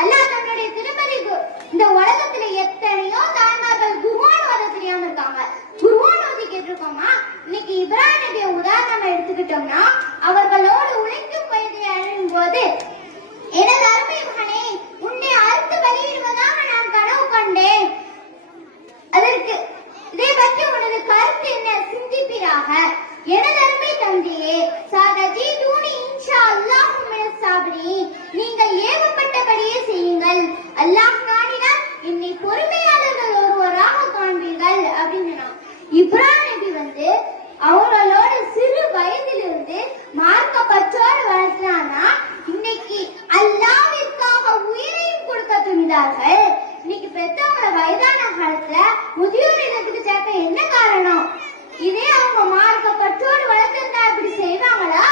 அல்லாஹ் தன்னுடைய திருமதிக்கு இந்த உலகத்துல எத்தனையோ தாய்மார்கள் குர்ஆன் ஓத தெரியாம இருக்காங்க. குர்ஆன் ஓதிக்கிட்டு இருக்கோமா? இன்னைக்கு இப்ராஹிம் நபியை உதாரணமா எடுத்துக்கிட்டோம்னா, அவர்களோடு உழைக்கும் வயதை அடையும் போது, எனது அருமை மகனே, உன்னை அறுத்து வெளியிடுவதாக நான் கனவு கண்டேன். அதற்கு இதை பற்றி உனது கருத்து என்ன, சிந்திப்பீராக. எனது அருமை தந்தையே, சாதஜீதுனி இன்ஷா அல்லாஹ் மினஸ் சாபிரீன். நீங்கள் ஏவப்பட்டபடியே செய்யுங்கள். அல்லாஹ் நாடினால் என்னை பொறுமையாளர்கள் ஒருவராக காண்பீர்கள் அப்படின்னு. இப்ராஹிம் நபி வந்து அவங்களோட சிறு வயதிலிருந்து மார்க்க பற்றோடு வளர்த்தானா, இன்னைக்கு அல்லாஹ்விற்காக உயிரையும் கொடுக்க துணிந்தார்கள். இன்னைக்கு பெற்றவங்கள வயதான காலத்துல முதியோர் இல்லத்துக்கு சேர்க்க என்ன காரணம்? இதே அவங்க மார்க்க பற்றோடு வளர்த்திருந்தா இப்படி செய்வாங்களா?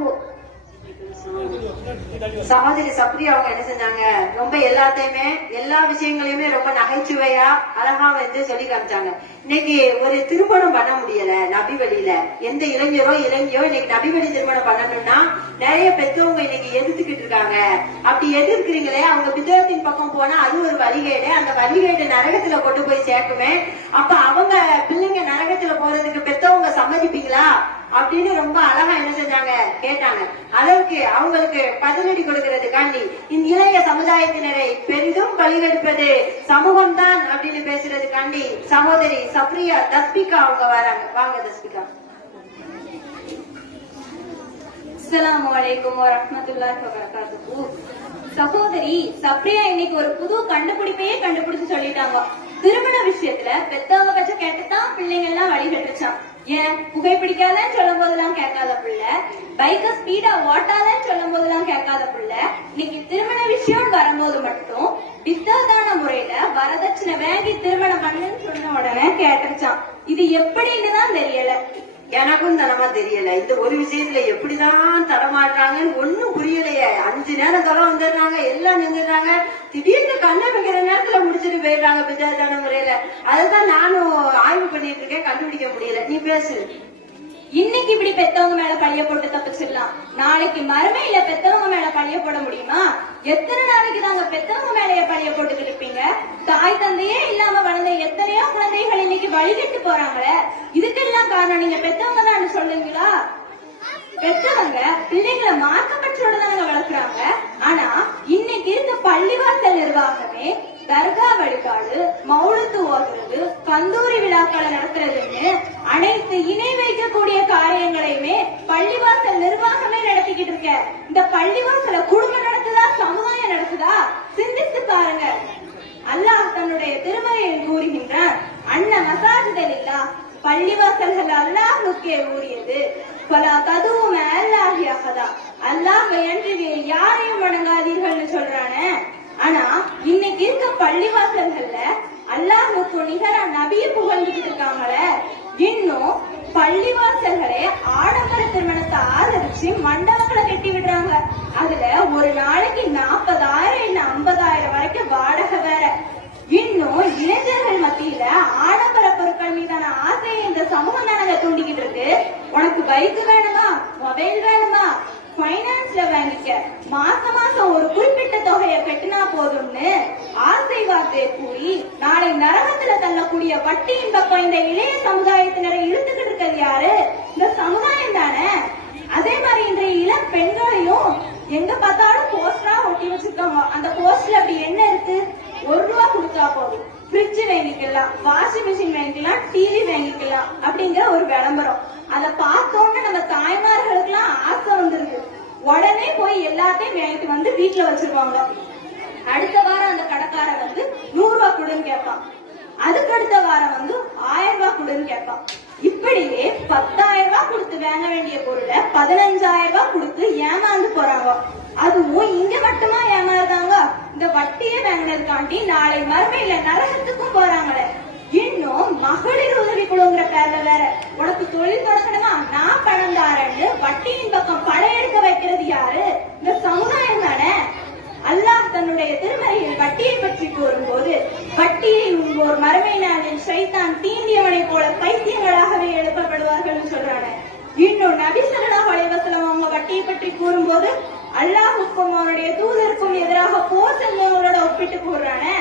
وبركاته. சகோதரி சப்ரி அவங்க என்ன செஞ்சாங்க, ரொம்ப எல்லாத்தையுமே எல்லா விஷயங்களையுமே ரொம்ப நகைச்சுவையா அழகா வந்து சொல்லி காமிச்சாங்க. இன்னைக்கு ஒரு திருமணம் பண்ண முடியல நபி வழியில, எந்த இளைஞரோ இன்னைக்கு நபி வழி திருமணம் பண்ணணும்னா நிறைய பெற்றவங்க இன்னைக்கு எதிர்த்துக்கிட்டு இருக்காங்க. அப்படி எதிர்க்கிறீங்களே, அவங்க பித்தகத்தின் பக்கம் போனா அது ஒரு வழிகேடு, அந்த வழிகேடு நரகத்துல கொண்டு போய் சேர்க்குமே. அப்ப அவங்க பிள்ளைங்க நரகத்துல போறதுக்கு பெற்றவங்க சம்மதிப்பீங்களா அப்படின்னு ரொம்ப அழகா என்ன செஞ்சாங்க கேட்டாங்க. அளவுக்கு அவங்களுக்கு பதிலடி கொடுக்கறதுக்காண்டி இந்த இளைய சமுதாயத்தினரை பெரிதும் பலிகெடுப்பது சமூகம் தான் அப்படின்னு பேசுறதுக்காண்டி சகோதரி சப்ரியா தஸ்பிகா அவங்க வராங்க. வாங்க தஸ்பிகா. அஸ்ஸலாமு அலைக்கும் வரஹ்மத்துல்லாஹி வபரகாத்துஹு. சகோதரி சப்ரியா இன்னைக்கு ஒரு புது கண்டுபிடிப்பையே கண்டுபிடிச்சு சொல்லிட்டாங்க. திருமண விஷயத்துல பெத்தவங்க பச்ச கேட்டுதான் பிள்ளைங்க எல்லாம் வழிகட்டுச்சான். ஏன் புகைப்பிடிக்காதன்னு சொல்லும் போதெல்லாம் கேட்காத பிள்ளை, பைக்க ஸ்பீடா ஓட்டாதன்னு சொல்லும் போதெல்லாம் கேட்காத பிள்ளை, இன்னைக்கு திருமண விஷயம் வரும்போது மட்டும் வித்தாதான முறையில வரதட்சணை வாங்கி திருமணம் பண்ணுன்னு சொன்ன உடனே கேட்டுச்சான். இது எப்படின்னு தான் தெரியல. எனக்கும் தரமா தெரியல. இந்த ஒரு விஷயத்துல எப்படிதான் தரமாடுறாங்கன்னு ஒண்ணும் புரியலையே. 5 நேரம் தரம் வந்துடுறாங்க, எல்லாம் நின்றுடுறாங்க, திடீர்னு கண்ணை வைக்கிற நேரத்துல முடிச்சுட்டு போயிடுறாங்க பிதாதான முறையில. அதுதான் நானும் ஆய்வு பண்ணிட்டு இருக்கேன், கண்டுபிடிக்க முடியல. நீ பேசு. இன்னைக்கு இப்படி பெத்தவங்க மேல பழிய போட்டு தப்பிச்சிடலாம், நாளைக்கு மறுமையில பெத்தவங்க மேல பழிய போட முடியுமா? எத்தனை நாளைக்கு தாங்க பெத்தவங்க மேலேயே பழிய போட்டுக்கிட்டு இருப்பீங்க? தாய் தந்தையே இல்லாம வளர்ந்த எத்தனையோ குழந்தைகள் இன்னைக்கு வழிகட்டு போறாங்களே, இதுக்கெல்லாம் காரணம் நீங்க பெத்தவங்க தான் சொல்லுவீங்களா? பெத்தவங்க பிள்ளைங்களை மார்க்கப்பற்றோட தானங்க வளர்க்குறாங்க. ஆனா இன்னைக்கு இருக்க பள்ளிவாசல் நிர்வாகமே தர்கா வழிபாடு, மௌலுத்து ஓதுறது, கந்தூரி விழாக்களை நடத்துறதுன்னு அனைத்து இணை வைக்கக்கூடிய காரியங்களையுமே பள்ளிவாசல் நிர்வாகமே நடத்திக்கிட்டு இருக்க. இந்த பள்ளிவாசல குடும்பம் நடத்துதா, சமுதாயம் நடத்துதா? சிந்தித்து பாருங்க. அல்லாஹ் தன்னுடைய திருமறையில் கூறுகின்றான், அன்ன மசாஜிதலில்லா, பள்ளிவாசல்கள் அல்லாஹ்வுக்கே உரியது. பல ததுவும் அல்லாஹி அஹதா, அல்லாஹ்வை அன்றி வேறு யாரையும் வணங்காதீர்கள்னு சொல்றானே. ஆனா இன்னைக்கு இருக்க பள்ளிவாசல்கள்ல அல்லாஹ்வுக்கு நிகரா நபியை புகழ்ந்துட்டு இருக்காங்களே. இன்னும் பள்ளிவாசல்களே ஆடம்பர திருமணத்தை ஆதரிச்சு மண்டபங்களை கட்டி விடுறாங்க. அதுல ஒரு நாளைக்கு 40,000 இல்ல 50,000 வரைக்கும் வாடகை வேற. இன்னும் இளைஞர்கள் மத்தியில ஆடம்பர பொருட்கள் மீதான ஆசையை இந்த சமூகம் தானங்க தூண்டிக்கிட்டு இருக்கு. உனக்கு பைக் வேணுமா, மொபைல் வேணுமா, பைனான்ஸ்ல வாங்கிக்க, மாசம் மாசம் ஒரு குறிப்பிட்ட தொகையை கட்டினா போதும்னு ஆசை வார்த்தையை கூறி நாளை நரகத்துல தள்ளக்கூடிய வட்டியின் பக்கம் இந்த இளைய சமுதாயத்தினரை இழுத்துக்கிட்டு இருக்கிறது யாரு? இந்த சமுதாயம் தானே. அதே மாதிரி இன்றைய இளம் பெண்களையும் எங்க பார்த்தாலும் போஸ்டரா ஒட்டி வச்சிருக்காங்க. அந்த போஸ்டர்ல அப்படி என்ன இருக்கு? 1 ரூபா கொடுத்தா போதும், ஃப்ரிட்ஜ் வாங்கிக்கலாம், வாஷிங் மிஷின் வாங்கிக்கலாம், டிவி வாங்கிக்கலாம் அப்படிங்கிற ஒரு விளம்பரம். அத பார்த்தோன்னு நம்ம தாய்மார்களுக்கு எல்லாம் ஆசை வந்துருக்கு. உடனே போய் எல்லாத்தையும் வாங்கிட்டு வந்து வீட்டுல வச்சிருவாங்க. அடுத்த வாரம் அந்த கடைக்காரன் வந்து 100 ரூபாய் கொடுன்னு கேட்பான். அதுக்கு அடுத்த வாரம் வந்து 1000 ரூபாய் கொடுன்னு கேட்பான். இப்படியே 10,000 ரூபாய் கொடுத்து வாங்க வேண்டிய பொருளை 15,000 ரூபாய் கொடுத்து ஏமாந்து போறாங்க. அதுவும் இங்க மட்டுமா ஏமாறுதாங்க? இந்த வட்டியை வாங்கினதுக்காண்டி நாளை மறுமையில நரகத்துக்கும் போறாங்களே. இன்னும் மகளிர் உதவி குழுங்கிற பேர்ல வேற உனக்கு தொழில் தொடங்கணுமா, நான் பணம் தாரேன்னு வட்டியின் பக்கம் படையெடுக்க வைக்கிறது யாரு? இந்த சமுதாயம் தானே. அல்லாஹ் தன்னுடைய திருமறையில் வட்டியை பற்றி கூறும்போது, வட்டியை உண்போர் மறுமை நாளில் ஷைத்தான் தீண்டியவனை போல பைத்தியங்களாகவே எழுப்பப்படுவார்கள் சொல்றாங்க. இன்னும் நபி ஸல்லல்லாஹு அலைஹி வஸல்லம் அவங்க வட்டியை பற்றி கூறும்போது, அல்லாஹ்வுக்கும் அவனுடைய தூதருக்கும் எதிராக போர் செஞ்சவங்களோட ஒப்பிட்டு கூறுறானே.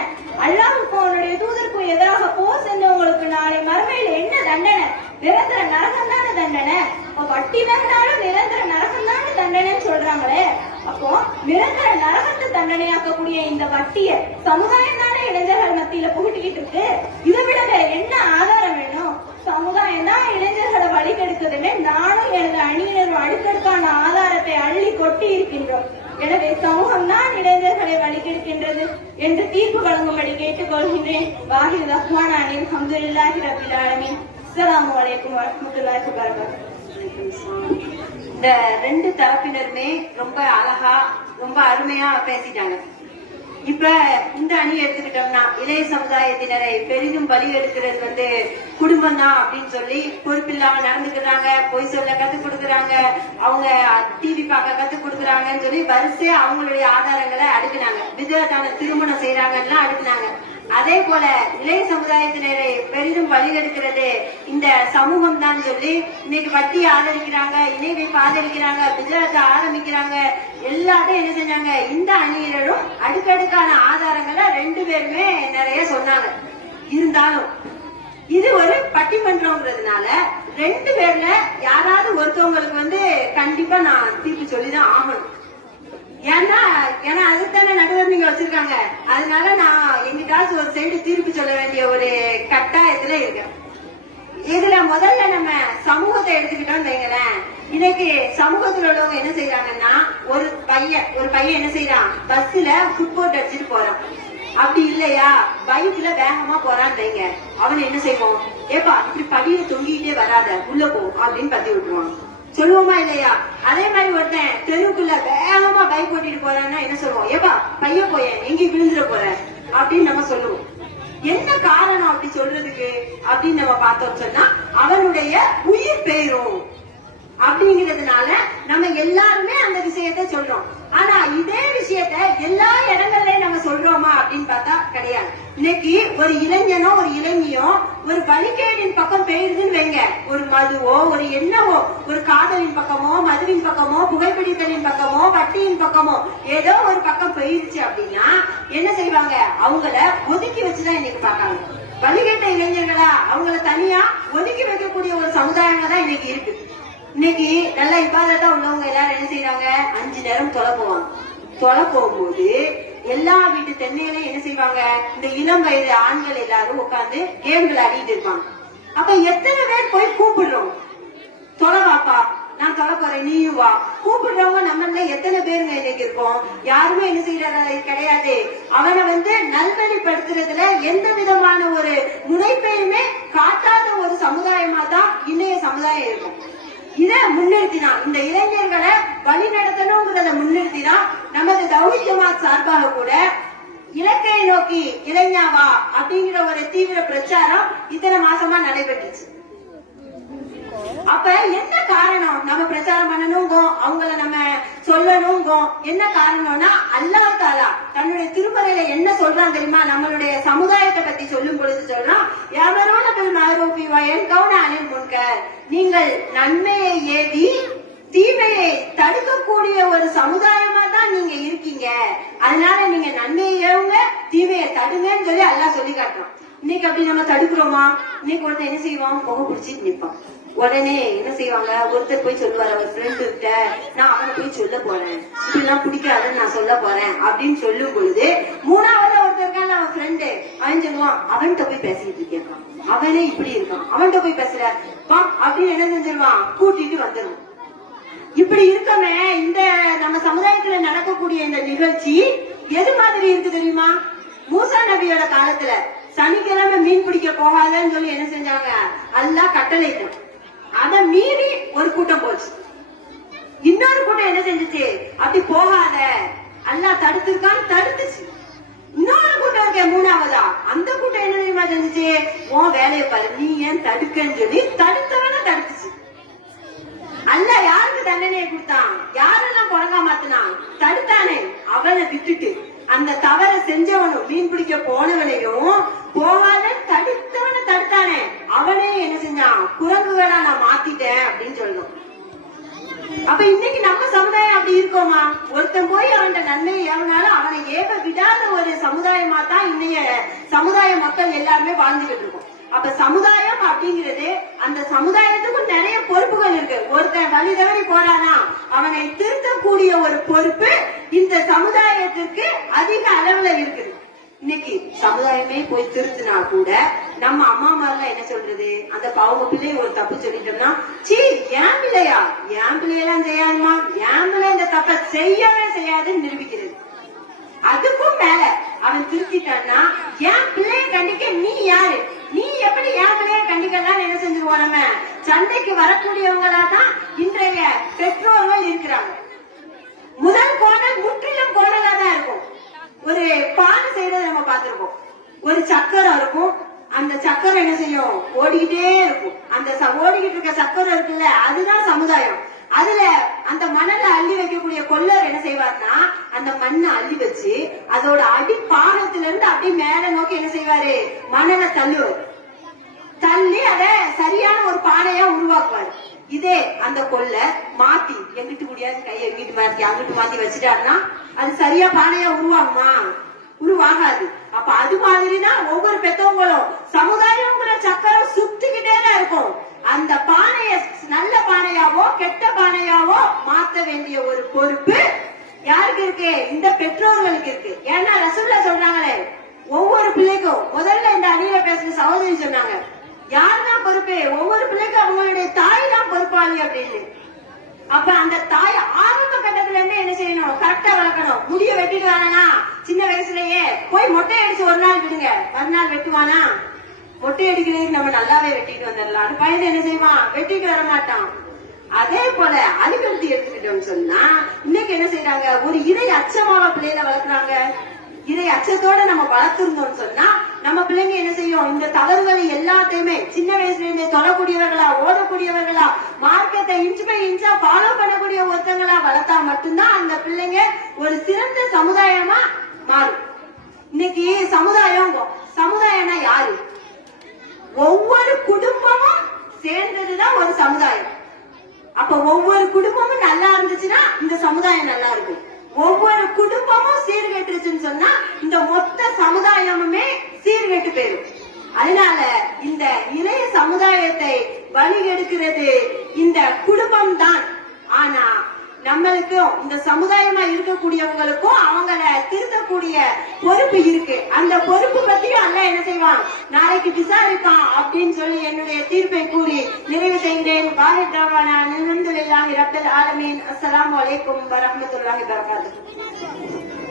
அல்லாஹ்வுக்கும் அவனுடைய தூதருக்கும் எதிராக போர் செஞ்சவங்களுக்கு நாளை மறுமையில என்ன தண்டனை? நிரந்தர நரகம் தானே தண்டனை. வட்டி வேணாலும் நிரந்தர நரகம் தானே தண்டனைன்னு சொல்றாங்களே. அப்போ நிரந்தர நரகத்தை தண்டனையாக்கக்கூடிய இந்த வட்டிய சமுதாயம் தானே இளைஞர்கள் மத்தியில புகுட்டிக்கிட்டு இருக்கு. இதை விட வேற என்ன ஆதாரம் வேணும்? சமுதாயம் தான் இளைஞர்களை வழிகெடுக்குதுன்னு நானும் எனது அணியினரும் அடுக்கடுக்கான ஆதாரத்தை அள்ளி கொட்டி இருக்கின்றோம். எனவே சமூகம் தான் இளைஞர்களை வழிகெடுக்கின்றது என்று தீர்ப்பு வழங்கும்படி கேட்டுக்கொள்கின்றேன். வாஹிர் ரஹ்மான் அனில் அல்ஹம்துலில்லாஹி ரப்பில் ஆலமீன். அஸ்ஸலாமு அலைக்கும் வரஹ்மத்துல்லாஹி வபரகாத்துஹு. இந்த 2 தரப்பினருமே ரொம்ப அழகா ரொம்ப அருமையா பேசிட்டாங்க. இப்ப இந்த அணி எடுத்துக்கிட்டோம்னா இளைய சமுதாயத்தினரை பெரிதும் பலி எடுக்கிறது வந்து குடும்பம் தான் அப்படின்னு சொல்லி பொறுப்பில்லாம நடந்துக்கிறாங்க, பொய் சொல்ல கத்துக் கொடுக்குறாங்க, அவங்க டிவி பார்க்க கத்து கொடுக்குறாங்கன்னு சொல்லி வரிசையா அவங்களுடைய ஆதாரங்களை அடுக்குனாங்க. விதத்தான திருமணம் செய்யறாங்கன்னா அடுக்குனாங்க. அதே போல இளைய சமுதாயத்தினரை பெரிதும் வழிநடக்கிறது இந்த சமூகம் தான் சொல்லி இன்னைக்கு வட்டி ஆதரிக்கிறாங்க, இணை வைப்பு ஆதரிக்கிறாங்க, விதத்தை ஆரம்பிக்கிறாங்க. எல்லாத்தையும் என்ன செஞ்சாங்க, இந்த அணியினரும் அடுக்கடுக்கான ஆதாரங்களை 2 பேருமே நிறைய சொன்னாங்க. இருந்தாலும் இது ஒரு பட்டிமன்றம்ங்கிறதுனால 2 பேர்ல யாராவது ஒருத்தவங்களுக்கு கண்டிப்பா நான் தீர்ப்பு சொல்லிதான் ஆகணும். ஏன்னா அதுதானே நடுவர் நீங்க வச்சிருக்காங்க. அதனால நான் எங்கிட்டாச்சும் ஒரு சைடு தீர்ப்பு சொல்ல வேண்டிய ஒரு கட்டாயத்துல இருக்கேன். இதுல முதல்ல நம்ம சமூகத்தை எடுத்துக்கிட்டோம் வைங்களேன். இன்னைக்கு சமூகத்துல உள்ளவங்க என்ன செய்யறாங்கன்னா, ஒரு பையன் என்ன செய்யறான், பஸ்ல ஃபுட்போர்ட் அடிச்சுட்டு போறான். அப்படி இல்லையா பைக்ல வேகமா போறான்னு வைங்க, அவன் என்ன செய்வோம், ஏப்பா இப்படி படியில தொங்கிட்டே வராத உள்ள போ அப்படின்னு பத்தி விட்டுருவான். சொல்லுவோமா இல்லையா? அதே மாதிரி ஒருத்தன் தெருவுக்குள்ள வேகமா பைக் ஓட்டிட்டு போறான்னா என்ன சொல்லுவோம், ஏப்பா பையன் போய எங்கேயும் விழுந்துட போற அப்படின்னு நம்ம சொல்லுவோம். என்ன காரணம் அப்படி சொல்றதுக்கு அப்படின்னு நம்ம பார்த்தோம் சொன்னா, அவனுடைய உயிர் பெயரும் அப்படிங்கிறதுனால நம்ம எல்லாருமே அந்த விஷயத்த சொல்றோம். ஆனா இதே விஷயத்த எல்லா இடங்கள்லயும் நம்ம சொல்றோமா அப்படின்னு பார்த்தா கிடையாது. இன்னைக்கு ஒரு இளைஞனோ ஒரு இளைஞியோ ஒரு வழிகேடின் பக்கம் பெயருதுன்னு வைங்க, ஒரு மதுவோ ஒரு எண்ணவோ ஒரு காதலின் பக்கமோ மதுவின் பக்கமோ புகைப்பிடித்தலின் பக்கமோ வட்டியின் பக்கமோ ஏதோ ஒரு பக்கம் பெயர்ச்சு அப்படின்னா என்ன செய்வாங்க, அவங்கள ஒதுக்கி வச்சுதான் இன்னைக்கு பாக்காங்க. வழிகேட்ட இளைஞர்களா அவங்கள தனியா ஒதுக்கி வைக்கக்கூடிய ஒரு சமுதாயமா தான் இன்னைக்கு இருக்கு. இன்னைக்கு நல்ல இபாதத்தா உள்ளவங்க எல்லாரும் என்ன செய்யறாங்க, 5 நேரம் தொலை போவாங்க. தொலை போகும்போது எல்லா வீட்டு தென்னையிலையும் என்ன செய்வாங்க, இந்த இளம் வயது ஆண்கள் எல்லாரும் உட்கார்ந்து கேம் விளையாடிட்டு இருப்பாங்க. அப்ப எத்தனை பேர் போய் கூப்பிடுறோம், தொலை வாப்பா நான் தொலை போறேன் நீயும் வா. கூப்பிடுறவங்க நம்மள எத்தனை பேருங்க இன்னைக்கு இருக்கோம்? யாருமே என்ன செய்யறது கிடையாது. அவனை நல்வழிப்படுத்துறதுல எந்த விதமான ஒரு முனைப்பையுமே காட்டாத ஒரு சமுதாயமா தான் இன்னைய சமுதாயம் இருக்கும். இத முன்னிறுத்தினா, இந்த இளைஞர்களை வழி நடத்தணுங்கிறத முன்னிறுத்தினா நமது தௌஹீத் ஜமாத் சார்பாக கூட இலக்கை நோக்கி இளைஞாவா அப்படிங்கிற ஒரு தீவிர பிரச்சாரம் இத்தனை மாசமா நடைபெற்றுச்சு. அப்ப என்ன காரணம், நம்ம பிரச்சாரம் பண்ணணுங்கோ, அவங்கள நம்ம சொல்லணுங்கோ. என்ன காரணம்னா, அல்லாஹ் தஆலா தன்னுடைய திருமறையில என்ன சொல்றான் தெரியுமா? நம்மளுடைய சமுதாயத்தை பத்தி சொல்லும் பொழுது சொல்றான், யஅமரூன பில் மஅரூஃபி வ யன்ஹவுன அனில் முன்கர். நீங்கள் நன்மையை ஏவி தீமையை தடுக்கக்கூடிய ஒரு சமுதாயமா தான் நீங்க இருக்கீங்க. அதனால நீங்க நன்மையை ஏவுங்க, தீமையை தடுங்கன்னு சொல்லி அல்லாஹ் சொல்லி காட்டுறோம். இன்னைக்கு அப்படி நம்ம தடுக்கிறோமா? இன்னைக்கு ஒருத்தர் என்ன செய்வோம், புகை பிடிச்சிட்டு நிப்பான். உடனே என்ன செய்வாங்க, ஒருத்தர் போய் சொல்லுவாரு அவர் ஃப்ரெண்டு கிட்ட, நான் அவனை போய் சொல்ல போறேன், இப்படிலாம் பிடிக்காதுன்னு நான் சொல்ல போறேன் அப்படின்னு சொல்லும் பொழுது 3வது ஒருத்தர் இருக்கான் அவன் ஃப்ரெண்டு, அவன் சொல்லுவான் அவன்கிட்ட போய் பேசிட்டு இருக்கேன், அவனே இப்படி இருக்கான், அவன்கிட்ட போய் பேசுற பா அப்படின்னு என்ன செஞ்சிருவான், கூட்டிட்டு வந்துடும். இப்படி இருக்கமே இந்த நம்ம சமுதாயத்துல நடக்கக்கூடிய இந்த நிகழ்ச்சி எது மாதிரி இருக்கு தெரியுமா? மூசா நபியோட காலத்துல சனிக்கிழமை மீன் பிடிக்க போகாதன்னு சொல்லி என்ன செஞ்சாங்க, அல்லாஹ் கட்டளையிட்டான். அத மீறி ஒரு கூட்டம் போச்சு. இன்னொரு கூட்டம் என்ன செஞ்சுச்சு, அப்படி போகாத அல்லாஹ் தடுத்திருக்கான்னு தடுத்துச்சு. இன்னொரு கூட்டம் இருக்க 3வதா, அந்த கூட்டம் என்ன தெரியுமா செஞ்சுச்சு, உன் வேலையை பாரு நீ ஏன் தடுக்கன்னு சொல்லி தடுத்தவன தடுத்துச்சு. அல்லாஹ் யாருக்கு தண்டனையை கொடுத்தான், யாரெல்லாம் குரங்கா மாத்தினான், தடுத்தானே அவனை விட்டுட்டு அந்த தவற செஞ்சவனும் மீன் பிடிக்க போனவனையும் போகாத தடுத்தவனை தடுத்தானே அவனே என்ன செஞ்சான், குரங்குகளா நான் மாத்திட்டேன் அப்படின்னு சொல்லணும். அப்ப இன்னைக்கு நம்ம சமுதாயம் அப்படி இருக்கோமா? ஒருத்தன் போய் அவன் நன்மையை ஏவனாலும் அவனை ஏவ விடாத ஒரு சமுதாயமா தான் இன்னைய சமுதாய மக்கள் எல்லாருமே வாழ்ந்துகிட்டு இருக்கோம். அப்ப சமுதாயம் அப்படிங்கிறது, அந்த சமுதாயத்துக்கும் நிறைய பொறுப்புகள் இருக்கு. ஒருத்தன் வழி தவறி போறானா அவனை திருத்தக்கூடிய ஒரு பொறுப்பு இந்த சமுதாயத்திற்கு அதிக அளவுல இருக்குது. இன்னைக்கு சமுதாயமே போய் திருத்தினா கூட நம்ம அம்மாமாரெல்லாம் என்ன சொல்றது, அந்த பாவ பிள்ளைய ஒரு தப்பு சொல்லிட்டோம்னா, சீ என் பிள்ளையா, என் பிள்ளையெல்லாம் செய்யாதுமா, என் பிள்ளை இந்த தப்ப செய்யவே செய்யாதுன்னு நிரூபிக்கிறது. அதுக்கும் மேல அவன் திருத்திட்டான்னா, என் பிள்ளைய கண்டிக்க நீ யாரு, நீ எப்படி என் பிள்ளைய கண்டிக்கலாம் என்ன செஞ்சிருவோம். நம்ம சண்டைக்கு வரக்கூடியவங்களா தான் இன்றைய பெற்றோர்கள் இருக்கிறாங்க. முதல் கோணல் முற்றிலும் கோணலா தான் இருக்கும். ஒரு பானை செய்யறத நம்ம பார்த்திருக்கோம். ஒரு சக்கரம் இருக்கும், அந்த சக்கரம் என்ன செய்யும், ஓடிக்கிட்டே இருக்கும். அந்த ஓடிக்கிட்டு இருக்க சக்கரம் இருக்குல்ல, அதுதான் சமுதாயம். அதுல அந்த மணலை அள்ளி வைக்கக்கூடிய கொள்ளர் என்ன செய்வார்னா அந்த மண்ணை அள்ளி வச்சு அதோட அடி பாகத்துல இருந்து அப்படியே மேல நோக்கி என்ன செய்வாரு, மணலை தள்ளுவார். தள்ளி அதை சரியான ஒரு பானையா உருவாக்குவாரு. இதே அந்த கொள்ள மாத்தி எங்கிட்டு முடியாது கையை எங்கிட்டு மாத்தி அங்கிட்டு மாத்தி வச்சுட்டாருன்னா அது சரியா பானையா உருவாகுமா? உருவாகாது. அப்ப அது மாதிரிதான் ஒவ்வொரு பெத்தவங்களும் சமுதாயங்கிற சக்கரம் சுத்திக்கிட்டே தான் இருக்கும். அந்த பானைய நல்ல பானையாவோ கெட்ட பானையாவோ மாத்த வேண்டிய ஒரு பொறுப்பு யாருக்கு இருக்கு? இந்த பெற்றோர்களுக்கு இருக்கு. ஏன்னா ரசூலுல்லாஹ் சொல்றாங்களே, ஒவ்வொரு பிள்ளைக்கும் முதல்ல இந்த அணியில பேசுற சகோதரி சொன்னாங்க, யாருதான் பொறுப்பு? ஒவ்வொரு பிள்ளைக்கும் அவங்களுடைய தாய் தான் பொறுப்பாளி அப்படின்னு. அப்ப அந்த தாய் ஆரம்ப கட்டத்துல இருந்து என்ன செய்யணும்? கரெக்டா வளர்க்கணும். முடிய வெட்டிட்டு வானா சின்ன வயசுலயே போய் மொட்டை அடிச்சு ஒரு நாள் விடுங்க, மறுநாள் வெட்டுவானா? மொட்டை அடிக்கிறதுக்கு நம்ம நல்லாவே வெட்டிட்டு வந்துடலாம். பையன் என்ன செய்வான்? வெட்டிட்டு வர மாட்டான். அதே போல அலிகல்தி எடுத்துக்கிட்டோம்னு சொன்னா இன்னைக்கு என்ன செய்யறாங்க? ஒரு இறை அச்சமாக பிள்ளைகளை வளர்க்குறாங்க. இறை அச்சத்தோட நம்ம வளர்த்திருந்தோம்னு சொன்னா நம்ம பிள்ளைங்க என்ன செய்யும்? இந்த தவறுகளை எல்லாத்தையுமே சின்ன வயசுல இருந்தே தொடக்கூடியவர்களா, ஓடக்கூடியவர்களா, மார்க்கத்தை இன்ச் பை இன்ச்சா ஃபாலோ பண்ணக்கூடிய ஒருத்தங்களா வளர்த்தா மட்டும்தான் அந்த பிள்ளைங்க ஒரு சிறந்த சமுதாயமா மாறும். இன்னைக்கு சமுதாயம்னா யாரு? ஒவ்வொரு குடும்பமும் சேர்ந்ததுதான் ஒரு சமுதாயம். அப்ப ஒவ்வொரு குடும்பமும் நல்லா இருந்துச்சுன்னா இந்த சமுதாயம் நல்லா இருக்கும். ஒவ்வொரு குடும்பமும் சீர்கெட்டுருச்சுன்னு சொன்னா இந்த மொத்த சமுதாயமுமே சீர்கெட்டு போயிடும். அதனால இந்த இளைய சமுதாயத்தை வழிகெடுக்கிறது இந்த குடும்பம் தான். ஆனா நம்மளுக்கும் இந்த சமுதாயமா இருக்கக்கூடியவங்களுக்கும் அவங்கள திருத்தக்கூடிய பொறுப்பு இருக்கு. அந்த பொறுப்பு பத்தியும் அல்ல என்ன செய்வான்? நாளைக்கு விசாரிப்பான் அப்படின்னு சொல்லி என்னுடைய தீர்ப்பை கூறி நிறைவு செய்கிறேன். அல்ஹம்துலில்லாஹி ரப்பில் ஆலமீன். அஸ்ஸலாமு அலைக்கும் வரஹ்மத்துல்லாஹி வபரகாத்துஹு.